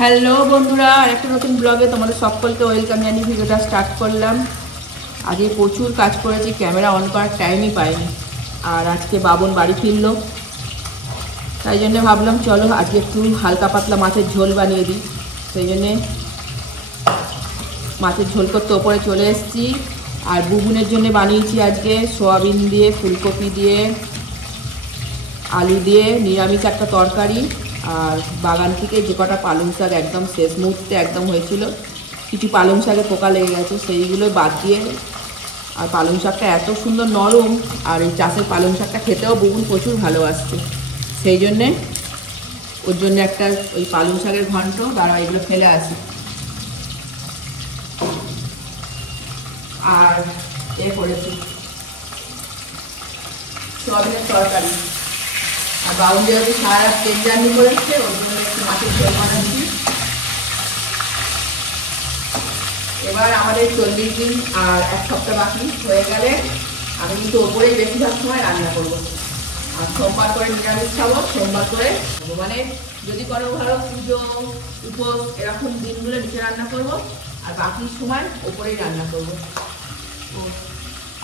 Hello বন্ধুরা, একটা নতুন ব্লগে তোমাদের সকলকে ওয়েলকাম জানিয়ে ভিডিওটা স্টার্ট করলাম। আজকে প্রচুর কাজ করেছি, ক্যামেরা অন করার টাইমই পাইনি। আর আজকে বাবন বাড়ি ফিরলো, তাই জন্য ভাবলাম চলো আজকে একটু হালকা পাতলা মাছের ঝোল বানিয়ে দিই। সেই জন্যে মাছের ঝোল করতে ওপরে চলে এসেছি। আর বুবুনের জন্য বানিয়েছি আজকে সোয়াবিন দিয়ে, ফুলকপি দিয়ে, আলু দিয়ে নিরামিষ একটা তরকারি। আর বাগান থেকে যে কটা পালং শাক একদম শেষ মুহূর্তে একদম হয়েছিল, কিছু পালং শাকে পোকা লেগে গেছে, সেইগুলো বাদ দিয়ে। আর পালং শাকটা এত সুন্দর নরম, আর এই চাষের পালং শাকটা খেতেও বুবুন প্রচুর ভালোবাসছে, সেই জন্যে ওর জন্য একটা ওই পালং শাকের ঘন্ট। দাঁড়া, এগুলো ফেলে আসি। আর করেছি সোয়াবিনের তরকারি। আর বাবুন যেহেতু সারা রাত ট্রেন জার্নি করেছে, ওর জন্য একটু মাছের ঝোল বানাচ্ছি। এবার আমাদের 40 দিন আর এক সপ্তাহ বাকি হয়ে গেলে আমি কিন্তু ওপরেই বেশিরভাগ সময় রান্না করবো। আর সোমবার করে নিরামিষ খাবো, সোমবার করে মানে যদি কোনো ভালো পুজো উপোস এরকম দিনগুলো নিচে রান্না করবো, আর বাকি সময় ওপরেই রান্না করবো। তো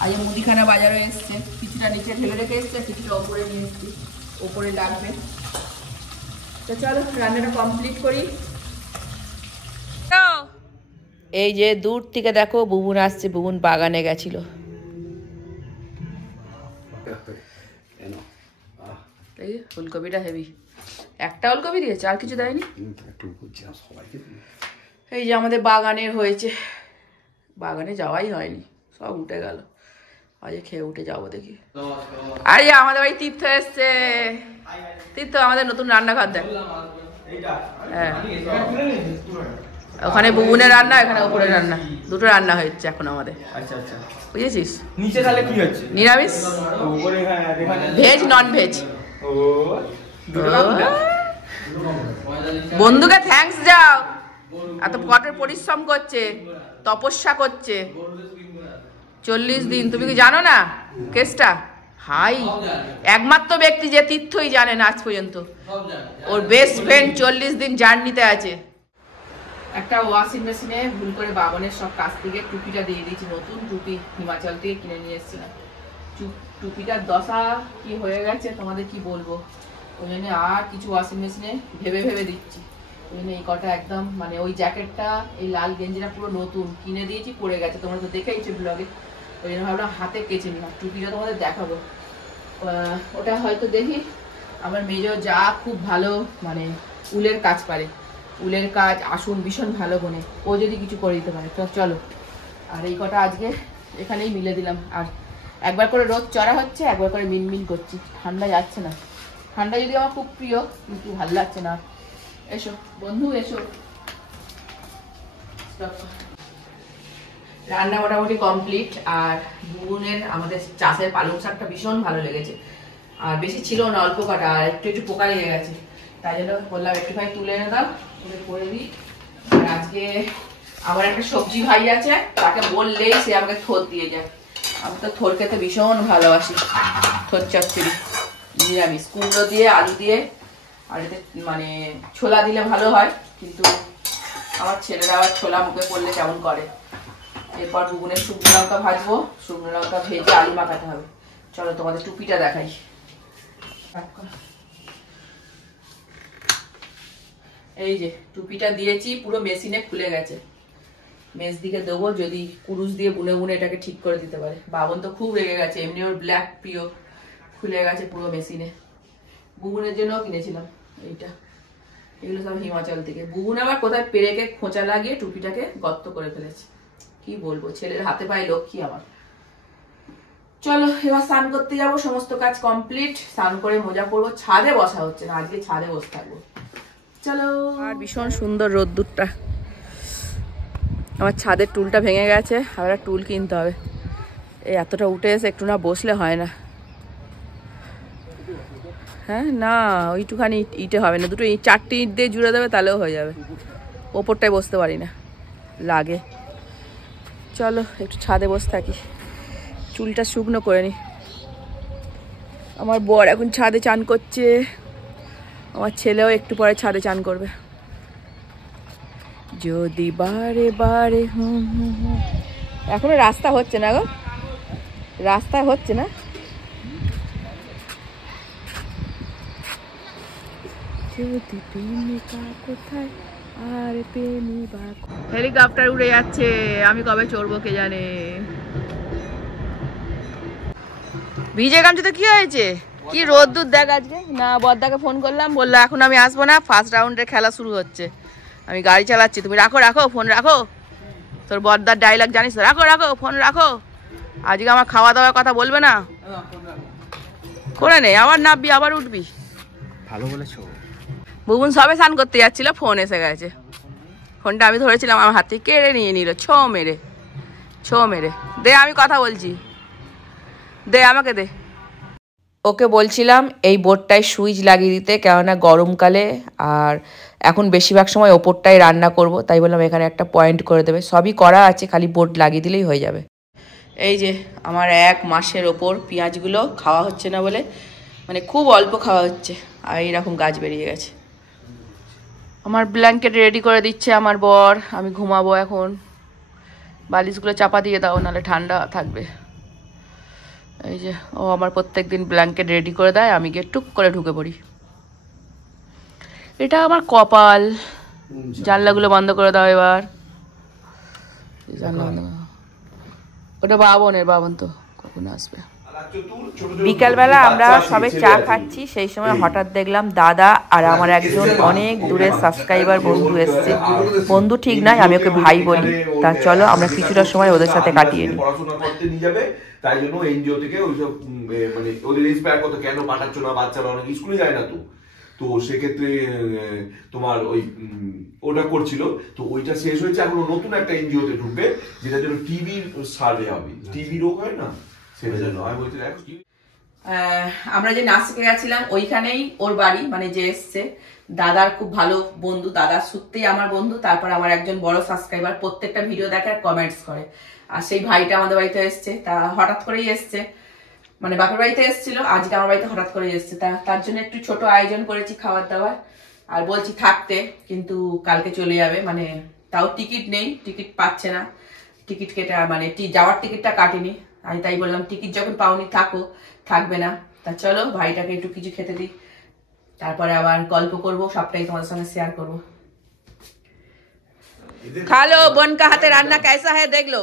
আজ মুদিখানা বাজারে এসছে, কিছুটা নিচে ঢেলে রেখে এসছে, কিছুটা ওপরে নিয়ে এসছি, ওপরে লাগবে। তো চলো রান্নাটা কমপ্লিট করি। এই যে দূর থেকে দেখো বুবুন আসছে, বুবুন বাগানে গেছিল। এই ফুলকপিটা হেভি, একটা ফুলকপি দিয়েছে, আর কিছু দেয়নি। এই যে আমাদের বাগানের হয়েছে, বাগানে যাওয়াই হয়নি, সব উঠে গেল। আজ খেয়ে উঠে যাবো দেখি। আরে আমাদের বাড়ি তীর্থ এসছে। তীর্থ আমাদের নতুন রান্নাঘর দেখ। হ্যাঁ, ওখানে বুবুনের রান্না, এখানে ওপরে রান্না, দুটো রান্না হচ্ছে এখন আমাদের। বুঝেছিস? নিচে তাহলে কি হচ্ছে? নিরামিষ, ভেজ নন ভেজ। বন্ধুকে থ্যাঙ্কস যাও, এত কঠোর পরিশ্রম করছে, তপস্যা করছে 40 দিন। তুমি কি জানো না কেসটা? হাই, একমাত্র ব্যক্তি যে তীর্থই জানে না আজ পর্যন্ত, ওর বেস্ট ফ্রেন্ড 40 দিন জার্নিতে আছে। একটা ওয়াশিং মেশিনে ভুল করে বাবনের সব কাছ থেকে টুপিটা দিয়ে দিয়েছি, নতুন টুপি হিমাচল থেকে কিনে নিয়ে এসেছিলাম। টুপিটার দশা কি হয়ে গেছে তোমাদের কি বলবো। ওই জন্য আর কিছু ওয়াশিং মেশিনে ভেবে ভেবে দিচ্ছি। ওই জন্য এই কটা একদম মানে ওই জ্যাকেটটা, এই লাল গেঞ্জিটা পুরো নতুন কিনে দিয়েছি, পরে গেছে, তোমরা তো দেখেইছো ব্লগে। ওই জন্য ভাবলাম হাতে কেচে নিলাম, টুপিটা তোমাদের দেখাবো। ওটা হয়তো দেখি আমার মেজো যা খুব ভালো মানে উলের কাজ পারে, উলের কাজ আসুন ভীষণ ভালো বোনে, ও যদি কিছু করে দিতে পারে তো চলো। আর এই কটা আজকে এখানেই মিলে দিলাম। আর একবার করে রোদ চড়া হচ্ছে, একবার করে মিনমিন করছি, ঠান্ডা যাচ্ছে না। ঠান্ডা যদি আমার খুব প্রিয়, কিন্তু ভালো লাগছে না। এসো বন্ধু এসো। রান্না মোটামুটি কমপ্লিট। আর বুবুনের আমাদের চাষের পালং শাকটা ভীষণ ভালো লেগেছে, আর বেশি ছিল না, অল্প কাটা, আর একটু একটু পোকা লেগে গেছে, তাই জন্য বললাম একটুখানি তুলে এনে দাও, তুলে করে দিই। আর আজকে আমার একটা সবজি ভাই আছে, তাকে বললেই সে আমাকে থোর দিয়ে যায়। আমি তো থোর খেতে ভীষণ ভালোবাসি, থোর চচ্চড়ি নিরামিষ, কুমড়ো দিয়ে আলু দিয়ে, আর এতে মানে ছোলা দিলে ভালো হয়, কিন্তু আমার ছেলেরা আবার ছোলা মুখে পড়লে কেমন করে। এরপর বুবুনের শুকনো লঙ্কা ভাজবো, শুকনো লঙ্কা ভেজে আলু মাখাতে হবে। চলো তোমাদের টুপিটা দেখাই। এই যে টুপিটা দিয়েছি, পুরো মেশিনে খুলে গেছে, মেশ দিকে দেবো, যদি কুরুশ দিয়ে বুনে বুনে এটাকে ঠিক করে দিতে পারে। বাবন তো খুব রেগে গেছে, এমনি ওর ব্ল্যাক প্রিয়, খুলে গেছে পুরো মেশিনে। বুবুনের জন্যও কিনেছিলাম এইটা, এগুলো সব হিমাচল থেকে। বুবুন আবার কোথায় পেরেকে খোঁচা লাগিয়ে টুপিটাকে গর্ত করে ফেলেছে, কি বলবো, ছেলের হাতে পায়ে লক্ষ্মী আমার। চলো এবার স্নান করতে যাবো, সমস্ত কাজ কমপ্লিট। স্নান করে মোজা পরবো, ছাদে বসা হচ্ছে না, আজকে ছাদে বসে থাকবো। চলো। আর ভীষণ সুন্দর রোদ্দুরটা, আমার ছাদের টুলটা ভেঙে গেছে, আবার টুল কিনতে হবে। এই এতটা উঠে এসে একটু না বসলে হয় না। হ্যাঁ না, ওইটুখানি ইটে হবে না, দুটো 4টে ইট দিয়ে জুড়ে দেবে, তাহলেও হয়ে যাবে। ওপরটায় বসতে পারি না, লাগে। চলো একটু ছাদে বসে থাকি, চুলটা শুকনো করে নি। আমার বর এখন ছাদে চান করছে, আমার ছেলেও একটু পরে ছাদে চান করবে। যদি বারে বারে এখনো রাস্তা হচ্ছে না গো, রাস্তা হচ্ছে না। যদি প্রেমিকা কোথায় আর প্রেমিকা। হেলিকপ্টার উড়ে যাচ্ছে, আমি কবে চড়বো কে জানে। ভিজে গামছা তো কি হয়েছে, কি রোদ্দুর দেখ আজকে। না বদ্দাকে ফোন করলাম, বললো এখন আমি আসবো না, ফার্স্ট রাউন্ডের খেলা শুরু হচ্ছে, আমি গাড়ি চালাচ্ছি, তুমি রাখো রাখো ফোন রাখো। তোর বদ্দার ডায়লগ জানিস তো, রাখো রাখো ফোন রাখো। আজকে আমার খাওয়া দাওয়ার কথা বলবে না, করে নে, আবার নামবি আবার উঠবি। ভালো বলেছো। বুবুন সবে স্নান করতে যাচ্ছিল, ফোন এসে গেছে। ফোনটা আমি ধরেছিলাম, আমার হাত থেকে কেড়ে নিয়ে নিল, ছো মেরে। দে আমি কথা বলছি, দে আমাকে দে। ওকে বলছিলাম এই বোর্ডটায় সুইচ লাগিয়ে দিতে, কেননা গরমকালে আর এখন বেশিরভাগ সময় ওপরটাই রান্না করব, তাই বললাম এখানে একটা পয়েন্ট করে দেবে। সবই করা আছে, খালি বোর্ড লাগিয়ে দিলেই হয়ে যাবে। এই যে আমার 1 মাসের ওপর পেঁয়াজগুলো খাওয়া হচ্ছে না বলে, মানে খুব অল্প খাওয়া হচ্ছে, আর এইরকম গাছ বেরিয়ে গেছে। আমার ব্ল্যাঙ্কেট রেডি করে দিচ্ছে আমার বর, আমি ঘুমাবো এখন। বালিশগুলো চাপা দিয়ে দাও, নাহলে ঠান্ডা থাকবে। এই যে ও আমার প্রত্যেক দিন ব্ল্যাঙ্কেট রেডি করে দেয়, আমি গিয়ে টুক করে ঢুকে পড়ি। এটা আমার কপাল। জানলাগুলো বন্ধ করে দাও এবার। ওটা বাবন তো কখন আসবে। বিকালবেলা আমরা সবে চা খাচ্ছি, সেই সময় হঠাৎ দেখলাম দাদা আর আমার একজন অনেক দূরের সাবস্ক্রাইবার বন্ধু এসছে। বন্ধু ঠিক নয়, আমি ওকে ভাই বলি। তা চলো আমরা কিছুটা সময় ওদের সাথে কাটিয়ে নিই। পড়াশোনা করতে নিয়ে যাবে, তাই জন্য এনজিও থেকে ওইসব মানে ওদের ইন্সপায়ার করতে, কেন পাঠাচ্ছ না, বাচ্চারা অনেক স্কুলে যায় না, তো সেক্ষেত্রে তোমার ওই ওটা করছিল। তো ওইটা শেষ হয়েছে, এখন নতুন একটা এনজিওতে ঢুকবে, যেটা জন্য টিভির সার্ভে হবে, টিভি রোগ হয় না, সেটা জন্য আমি বলছি। আমরা যে নাসিকে গেছিলাম ওইখানেই ওর বাড়ি, মানে যে এসছে দাদার খুব ভালো বন্ধু, দাদার সত্যিই আমার বন্ধু। তারপর আমার একজন বড় সাবস্ক্রাইবার, প্রত্যেকটা ভিডিও দেখে আর কমেন্টস করে। আর সেই ভাইটা আমাদের বাড়িতে এসছে, তা হঠাৎ করেই এসছে, মানে বাপের বাড়িতে এসেছিল, আজকে আমার বাড়িতে হঠাৎ করে এসছে। তার জন্য একটু ছোট আয়োজন করেছি খাবার দাবার, আর বলছি থাকতে, কিন্তু কালকে চলে যাবে। মানে তাও টিকিট নেই, টিকিট পাচ্ছে না, টিকিট কেটে মানে যাওয়ার টিকিটটা কাটিনি। আমি তাই বললাম টিকিট যখন পাওনি থাকো, থাকবে না। তা চলো ভাইটাকে একটু কিছু খেতে দিই, তারপরে আবার গল্প করবো, সবটাই তোমাদের সঙ্গে শেয়ার করবো। খালো বোন কা হাতে রান্না कैसा है देख लो।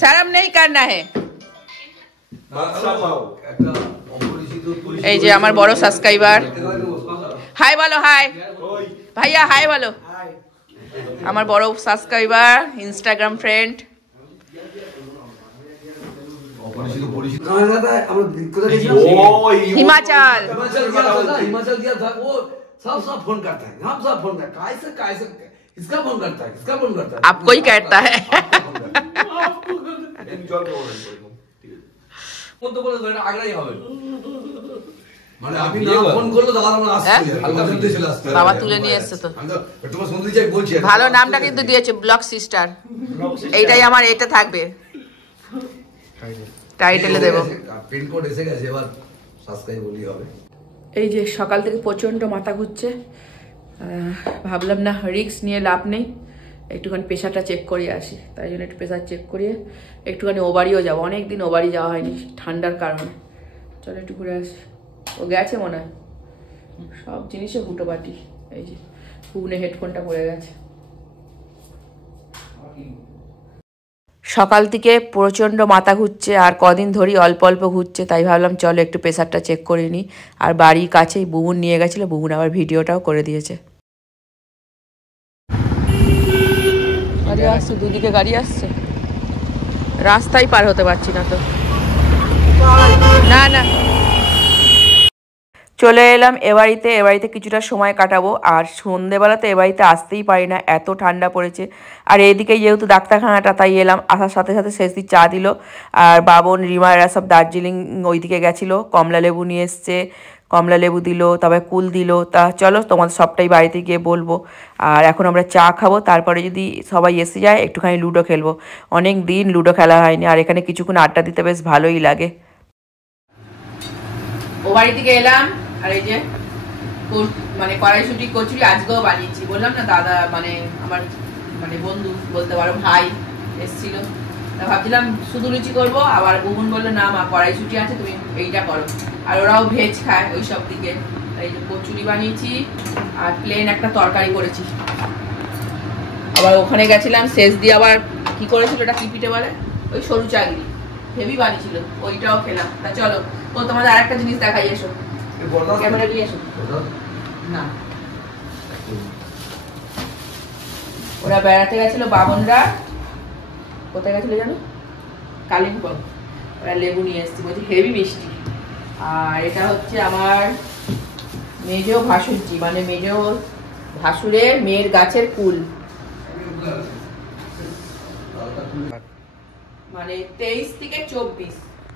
शर्म नहीं करना है। এই যে আমার বড় সাবস্ক্রাইবার, হাই বলো, হাই ভাইয়া, হাই বলো। আমার বড় সাবস্ক্রাইবার, ইনস্টাগ্রাম ফ্রেন্ড। हिमाचल दिया था वो, सब फोन करता है, हम सब फोन करता है, कैसे किसका फोन करता है, किसका फोन करता है, आपको ही कहता है। फोन तो बोले आगरा ही হবে মানে আমি না ফোন করলে দাদা আমার আসছে, হালকা জলদি চলে আসছে, বাবা তুলে নিয়ে এসেছে। তো আমি তো তোমার শুনতে চাই বলছি, ভালো নামটা কিন্তু দিয়েছে, ব্লগ সিস্টার। এইটাই আমার এটা থাকবে, টাইটেলে দেব। পিন কোড এসে গেছে, এবার সাবস্ক্রাইব বলি হবে। এই যে সকাল থেকে প্রচন্ড মাথা ঘুরছে, ভাবলাম না রিস্ক নিয়ে লাভ নেই, একটুখানি প্রেশারটা চেক করিয়ে আসি। তাই জন্য একটু প্রেশার চেক করিয়ে একটুখানি ও বাড়িও যাবো, অনেকদিন ও বাড়ি যাওয়া হয়নি ঠান্ডার কারণে। চলো একটু ঘুরে আসি। ও গেছে মনে হয়, সব জিনিসে হুটোপাটি। এই যে পুনে হেডফোনটা পড়ে গেছে। সকাল থেকে প্রচণ্ড মাথা ঘুরছে, আর কদিন ধরেই অল্প অল্প ঘুরছে, তাই ভাবলাম চলো একটু প্রেশারটা চেক করে নিই। আর বাড়ির কাছেই বুবুন নিয়ে গেছিলো, বুবুন আবার ভিডিওটাও করে দিয়েছে। গাড়ি আসছে, দুদিকে গাড়ি আসছে, রাস্তাই পার হতে পারছি না তো। না না, চলে এলাম এ বাড়িতে কিছুটা সময় কাটাবো। আর সন্ধেবেলাতে এ বাড়িতে আসতেই পারি না, এত ঠান্ডা পড়েছে। আর এইদিকে যেহেতু ডাক্তারখানাটা, তাই এলাম। আসার সাথে সাথে শেষদি চা দিল, আর বাবন রিমা এরা সব দার্জিলিং ওইদিকে গেছিলো, কমলা লেবু নিয়ে এসছে, কমলা লেবু দিল, তারপরে কুল দিল। তা চলো তোমাদের সবটাই বাড়িতে গিয়ে বলবো। আর এখন আমরা চা খাবো, তারপরে যদি সবাই এসে যায় একটুখানি লুডো খেলবো। অনেক দিন লুডো খেলা হয়নি, আর এখানে কিছুক্ষণ আড্ডা দিতে বেশ ভালোই লাগে। ও বাড়ি থেকে এলাম, আর এই যে মানে কড়াইশুঁটি কচুরি আজকেও বানিয়েছি, বললাম না দাদা মানে আমার মানে বন্ধু বলতে পারো ভাই এসেছিল, তা ভাবছিলাম শুধু লুচি করবো, আবার বুবুন বললো না মা কড়াইশুঁটি আছে তুমি এইটা করো, আর ওরাও ভেজ খায় ওই সব দিকে। এই যে কচুরি বানিয়েছি আর প্লেন একটা তরকারি করেছি। আবার ওখানে গেছিলাম শেষ দিয়ে আবার কি করেছিল ওটা কি পিঠে বলে, ওই সরু চাকরি হেভি বানিয়েছিল, ওইটাও খেলাম। তা চলো তো তোমাদের আরেকটা জিনিস দেখাই, এসো ক্যামেরা নিয়ে এসো না। ওরা বেড়াতে গেছিল বামনরা, কোথায় গেছিল জানো, কালিম্পং। ওরা লেবু নিয়ে এসছে, বলছি হেভি মিষ্টি। আর এটা হচ্ছে আমার মেজ ভাসুরজি, মানে মেজ ভাসুরের মেয়ের গাছের ফুল, মানে 23 থেকে 24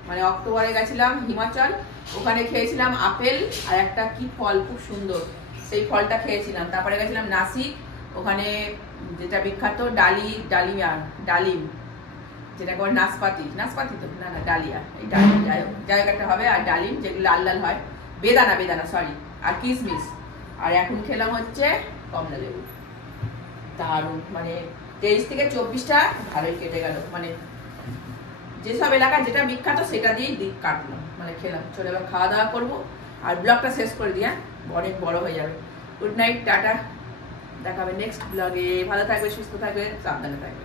মানে অক্টোবরে গেছিলাম হিমাচল, ওখানে খেয়েছিলাম আপেল আর একটা কি ফল খুব সুন্দর, সেই ফলটা খেয়েছিলাম। তারপরে গেছিলাম নাসিক, ওখানে যেটা বিখ্যাত ডালিম যেটা করে নাসপাতি তো না ডালিয়া, এই ডালিম যাই হোক একটা হবে, আর ডালিম যেগুলো লাল লাল হয়, বেদানা সরি, আর কিশমিশ। আর এখন খেলাম হচ্ছে কমলা লেবু, দারুণ। মানে 23 থেকে 24টা ভালোই কেটে গেল, মানে যেসব এলাকা যেটা বিখ্যাত সেটা দিয়েই দিক কাটলাম, মানে খেলাম। চলে এবার খাওয়া দাওয়া করবো আর ব্লগটা শেষ করে দিয়ে অনেক বড় হয়ে যাবে। গুড নাইট, টাটা, দেখা হবে নেক্সট ব্লগে। ভালো থাকবে, সুস্থ থাকবে, সাবধানে থাকবে।